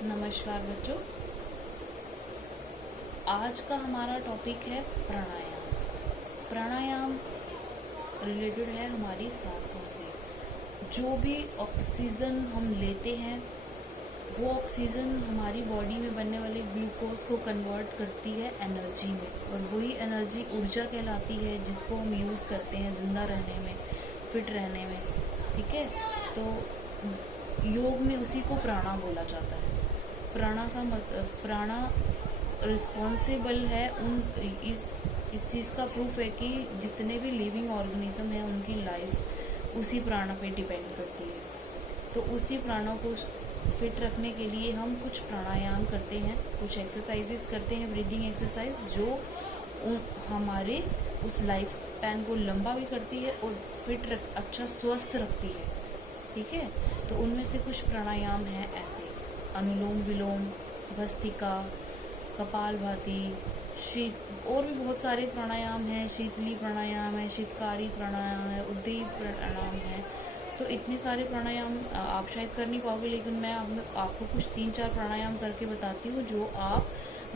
नमस्कार बच्चों। आज का हमारा टॉपिक है प्राणायाम। प्राणायाम रिलेटेड है हमारी सांसों से। जो भी ऑक्सीजन हम लेते हैं वो ऑक्सीजन हमारी बॉडी में बनने वाले ग्लूकोज को कन्वर्ट करती है एनर्जी में, और वही एनर्जी ऊर्जा कहलाती है जिसको हम यूज़ करते हैं ज़िंदा रहने में, फिट रहने में। ठीक है, तो योग में उसी को प्राणा बोला जाता है। प्राणा रिस्पॉन्सिबल है इस चीज़ का प्रूफ है कि जितने भी लिविंग ऑर्गेनिज्म हैं उनकी लाइफ उसी प्राणा पे डिपेंड करती है। तो उसी प्राणा को फिट रखने के लिए हम कुछ प्राणायाम करते हैं, कुछ एक्सरसाइजेस करते हैं, ब्रीदिंग एक्सरसाइज, जो हमारे उस लाइफ स्पैन को लंबा भी करती है और अच्छा स्वस्थ रखती है। ठीक है, तो उनमें से कुछ प्राणायाम हैं ऐसे: अनुलोम विलोम, भस्त्रिका, कपालभाति, शीत, और भी बहुत सारे प्राणायाम हैं। शीतली प्राणायाम है, शीतकारी प्राणायाम है, उद्दीप प्राणायाम है। तो इतने सारे प्राणायाम आप शायद कर नहीं पाओगे, लेकिन मैं आपको कुछ 3-4 प्राणायाम करके बताती हूँ जो आप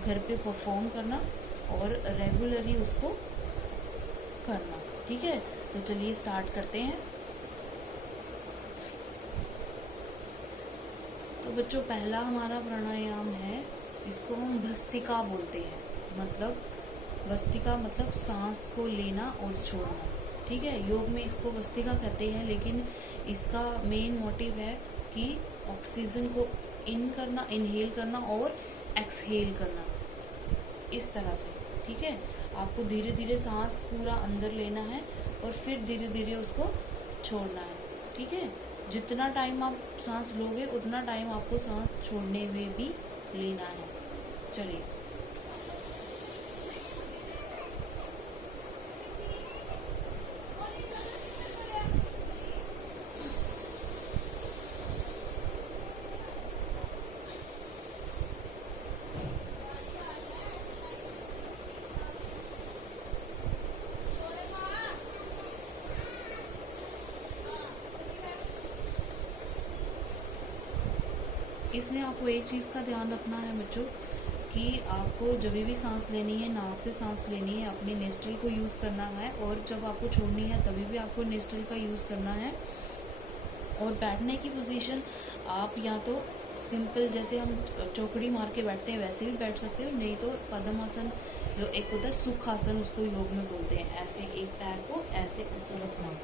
घर पे परफॉर्म करना और रेगुलरली उसको करना। ठीक है, तो चलिए स्टार्ट करते हैं। तो बच्चों, पहला हमारा प्राणायाम है, इसको हम भस्त्रिका बोलते हैं। मतलब भस्त्रिका मतलब सांस को लेना और छोड़ना। ठीक है, योग में इसको भस्त्रिका कहते हैं, लेकिन इसका मेन मोटिव है कि ऑक्सीजन को इन करना, इनहेल करना और एक्सहेल करना, इस तरह से। ठीक है, आपको धीरे धीरे सांस पूरा अंदर लेना है और फिर धीरे धीरे उसको छोड़ना है। ठीक है, जितना टाइम आप सांस लोगे उतना टाइम आपको सांस छोड़ने में भी लेना है। चलिए, इसमें आपको एक चीज़ का ध्यान रखना है बच्चों कि आपको जब भी सांस लेनी है नाक से सांस लेनी है, अपने नेस्ट्रल को यूज़ करना है, और जब आपको छोड़नी है तभी भी आपको नेस्ट्रल का यूज़ करना है। और बैठने की पोजीशन आप या तो सिंपल जैसे हम चौकड़ी मार के बैठते हैं वैसे भी बैठ सकते हो, नहीं तो पद्मासन जो एक होता है सुखासन, उसको योग में बोलते हैं। ऐसे एक पैर को ऐसे ऊपर रखना।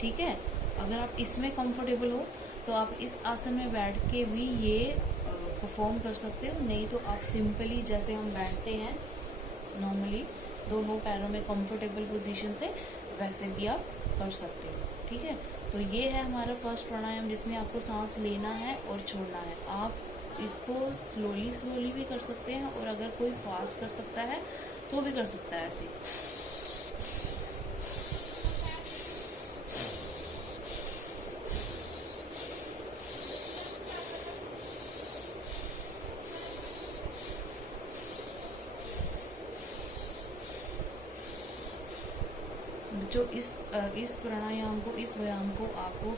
ठीक है, अगर आप इसमें कंफर्टेबल हो तो आप इस आसन में बैठ के भी ये परफॉर्म कर सकते हो, नहीं तो आप सिंपली जैसे हम बैठते हैं नॉर्मली दोनों पैरों में कंफर्टेबल पोजीशन से, वैसे भी आप कर सकते हो। ठीक है, तो ये है हमारा फर्स्ट प्राणायाम जिसमें आपको सांस लेना है और छोड़ना है। आप इसको स्लोली भी कर सकते हैं, और अगर कोई फास्ट कर सकता है तो भी कर सकता है ऐसे। जो इस प्राणायाम को, इस व्यायाम को आपको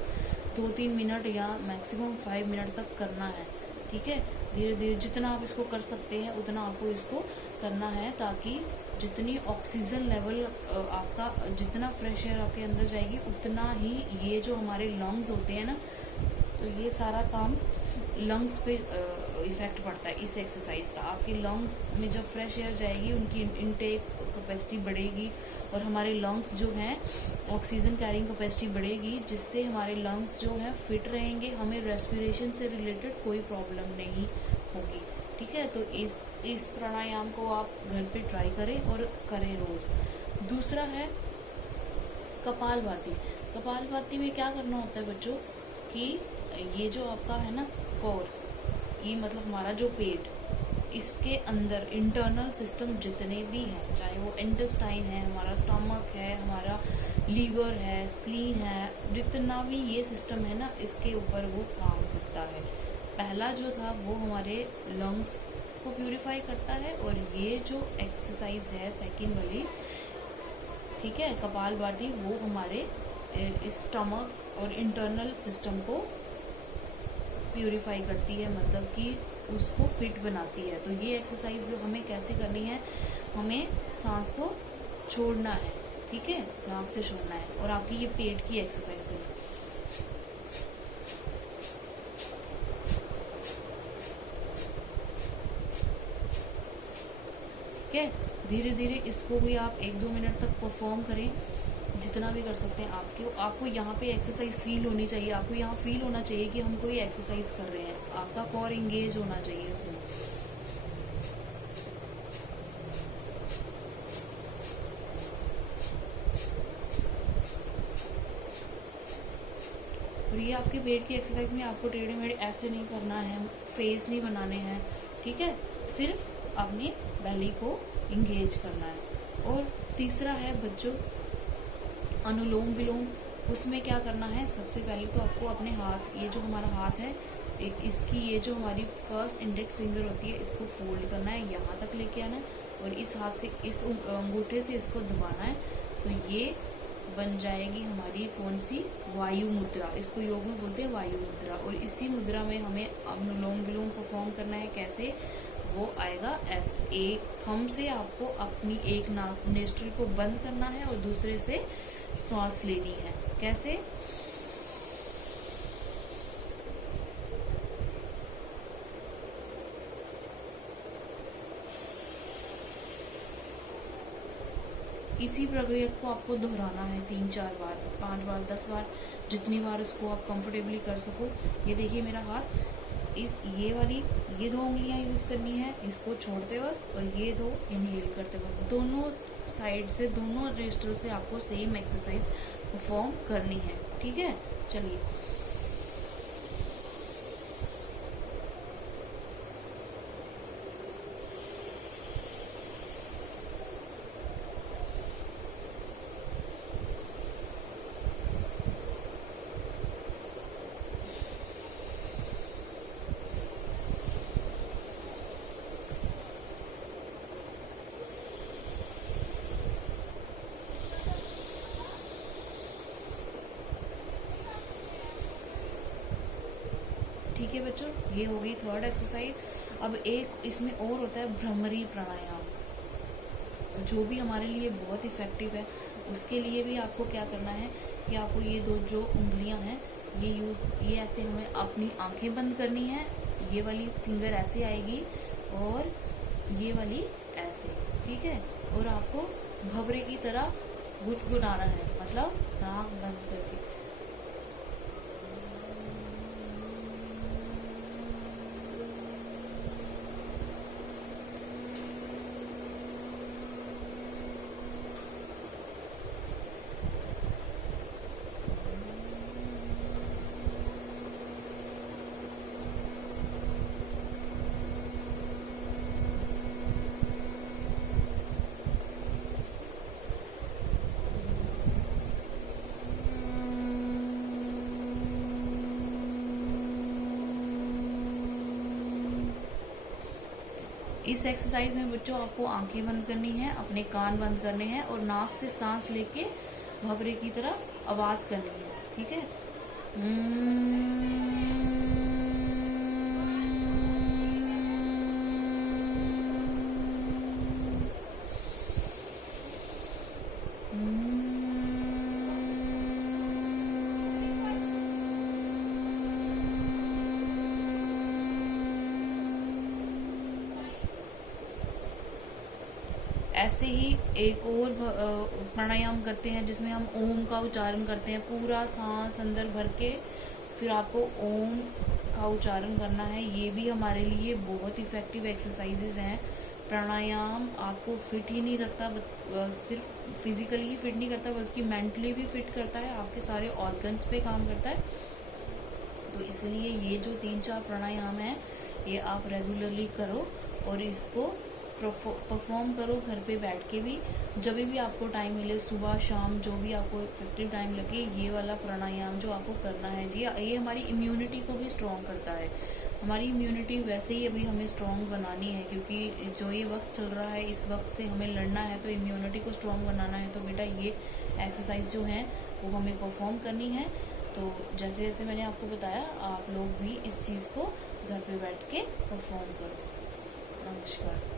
2-3 मिनट या मैक्सिमम 5 मिनट तक करना है। ठीक है, धीरे धीरे जितना आप इसको कर सकते हैं उतना आपको इसको करना है, ताकि जितनी ऑक्सीजन लेवल आपका, जितना फ्रेश एयर आपके अंदर जाएगी उतना ही ये जो हमारे लंग्स होते हैं ना, तो ये सारा काम लंग्स पे इफेक्ट पड़ता है इस एक्सरसाइज का। आपके लंग्स में जब फ्रेश एयर जाएगी उनकी इनटेक कैपेसिटी बढ़ेगी, और हमारे लंग्स जो हैं ऑक्सीजन कैरिंग कैपेसिटी बढ़ेगी, जिससे हमारे लंग्स जो हैं फिट रहेंगे, हमें रेस्पिरेशन से रिलेटेड कोई प्रॉब्लम नहीं होगी। ठीक है, तो इस प्राणायाम को आप घर पे ट्राई करें और करें रोज। दूसरा है कपालभाति। कपालभाति में क्या करना होता है बच्चों कि ये जो आपका है ना कोर, ये मतलब हमारा जो पेट, इसके अंदर इंटरनल सिस्टम जितने भी हैं, चाहे वो इंटेस्टाइन है, हमारा स्टमक है, हमारा लीवर है, स्प्लीन है, जितना भी ये सिस्टम है ना, इसके ऊपर वो काम करता है। पहला जो था वो हमारे लंग्स को प्यूरिफाई करता है, और ये जो एक्सरसाइज है सेकंड वाली, ठीक है, कपालभाति, वो हमारे स्टमक और इंटरनल सिस्टम को प्यूरिफाई करती है, मतलब कि उसको फिट बनाती है। तो ये एक्सरसाइज हमें कैसे करनी है, हमें सांस को छोड़ना है, ठीक है, नाक से छोड़ना है। और आपकी ये पेट की एक्सरसाइज बनी। ठीक है, धीरे धीरे इसको भी आप 1-2 मिनट तक परफॉर्म करें, जितना भी कर सकते हैं। आपको यहाँ पे एक्सरसाइज फील होनी चाहिए, आपको यहाँ फील होना चाहिए कि हम कोई एक्सरसाइज कर रहे हैं, आपका कोर इंगेज होना चाहिए उसमें। और ये आपके पेट की एक्सरसाइज में आपको टेढ़े मेढ़े ऐसे नहीं करना है, फेस नहीं बनाने हैं, ठीक है, सिर्फ अपनी बेली को इंगेज करना है। और तीसरा है बच्चों अनुलोम विलोम। उसमें क्या करना है, सबसे पहले तो आपको अपने हाथ, ये जो हमारा हाथ है, एक इसकी ये जो हमारी फर्स्ट इंडेक्स फिंगर होती है, इसको फोल्ड करना है, यहाँ तक लेके आना है, और इस हाथ से, इस अंगूठे से इसको दबाना है। तो ये बन जाएगी हमारी कौन सी, वायु मुद्रा। इसको योग में बोलते हैं वायु मुद्रा। और इसी मुद्रा में हमें अनुलोम विलोम परफॉर्म करना है। कैसे, वो आएगा ऐसे, एक थंब से आपको अपनी एक नाक नोस्ट्रिल को बंद करना है और दूसरे से सांस लेनी है। कैसे, इसी प्रक्रिया को आपको दोहराना है 3-4 बार, 5 बार, 10 बार, जितनी बार उसको आप कंफर्टेबली कर सको। ये देखिए मेरा हाथ, ये 2 उंगलियां यूज करनी है इसको छोड़ते वक्त, और ये 2 इनहेल करते वक्त। दोनों साइड से, दोनों रेस्टल से आपको सेम एक्सरसाइज परफॉर्म करनी है। ठीक है, चलिए। ठीक है बच्चों, ये हो गई थर्ड एक्सरसाइज। अब एक इसमें और होता है भ्रमरी प्राणायाम, जो भी हमारे लिए बहुत इफेक्टिव है। उसके लिए भी आपको क्या करना है कि आपको ये 2 जो उंगलियां हैं, ये ऐसे हमें अपनी आंखें बंद करनी है। ये वाली फिंगर ऐसे आएगी और ये वाली ऐसे, ठीक है। और आपको भंवरे की तरह गुनगुनाना है, मतलब नाक बंद करके। इस एक्सरसाइज में बच्चों आपको आंखें बंद करनी है, अपने कान बंद करने हैं और नाक से सांस लेके भंवरे की तरह आवाज करनी है। ठीक है, ऐसे ही एक और प्राणायाम करते हैं जिसमें हम ओम का उच्चारण करते हैं, पूरा सांस अंदर भर के फिर आपको ओम का उच्चारण करना है। ये भी हमारे लिए बहुत इफेक्टिव एक्सरसाइजेज हैं। प्राणायाम आपको फिट ही नहीं रखता, सिर्फ फिजिकली ही फिट नहीं करता बल्कि मेंटली भी फिट करता है, आपके सारे ऑर्गन्स पे काम करता है। तो इसलिए ये जो 3-4 प्राणायाम है, ये आप रेगुलरली करो और इसको परफॉर्म करो घर पे बैठ के भी, जब भी आपको टाइम मिले, सुबह शाम, जो भी आपको इफेक्टिव टाइम लगे, ये वाला प्राणायाम जो आपको करना है जी। ये हमारी इम्यूनिटी को भी स्ट्रॉन्ग करता है। हमारी इम्यूनिटी वैसे ही अभी हमें स्ट्रॉन्ग बनानी है, क्योंकि जो ये वक्त चल रहा है, इस वक्त से हमें लड़ना है, तो इम्यूनिटी को स्ट्रॉन्ग बनाना है। तो बेटा ये एक्सरसाइज जो है वो हमें परफॉर्म करनी है। तो जैसे जैसे मैंने आपको बताया, आप लोग भी इस चीज़ को घर पे बैठ के परफॉर्म करो। नमस्कार।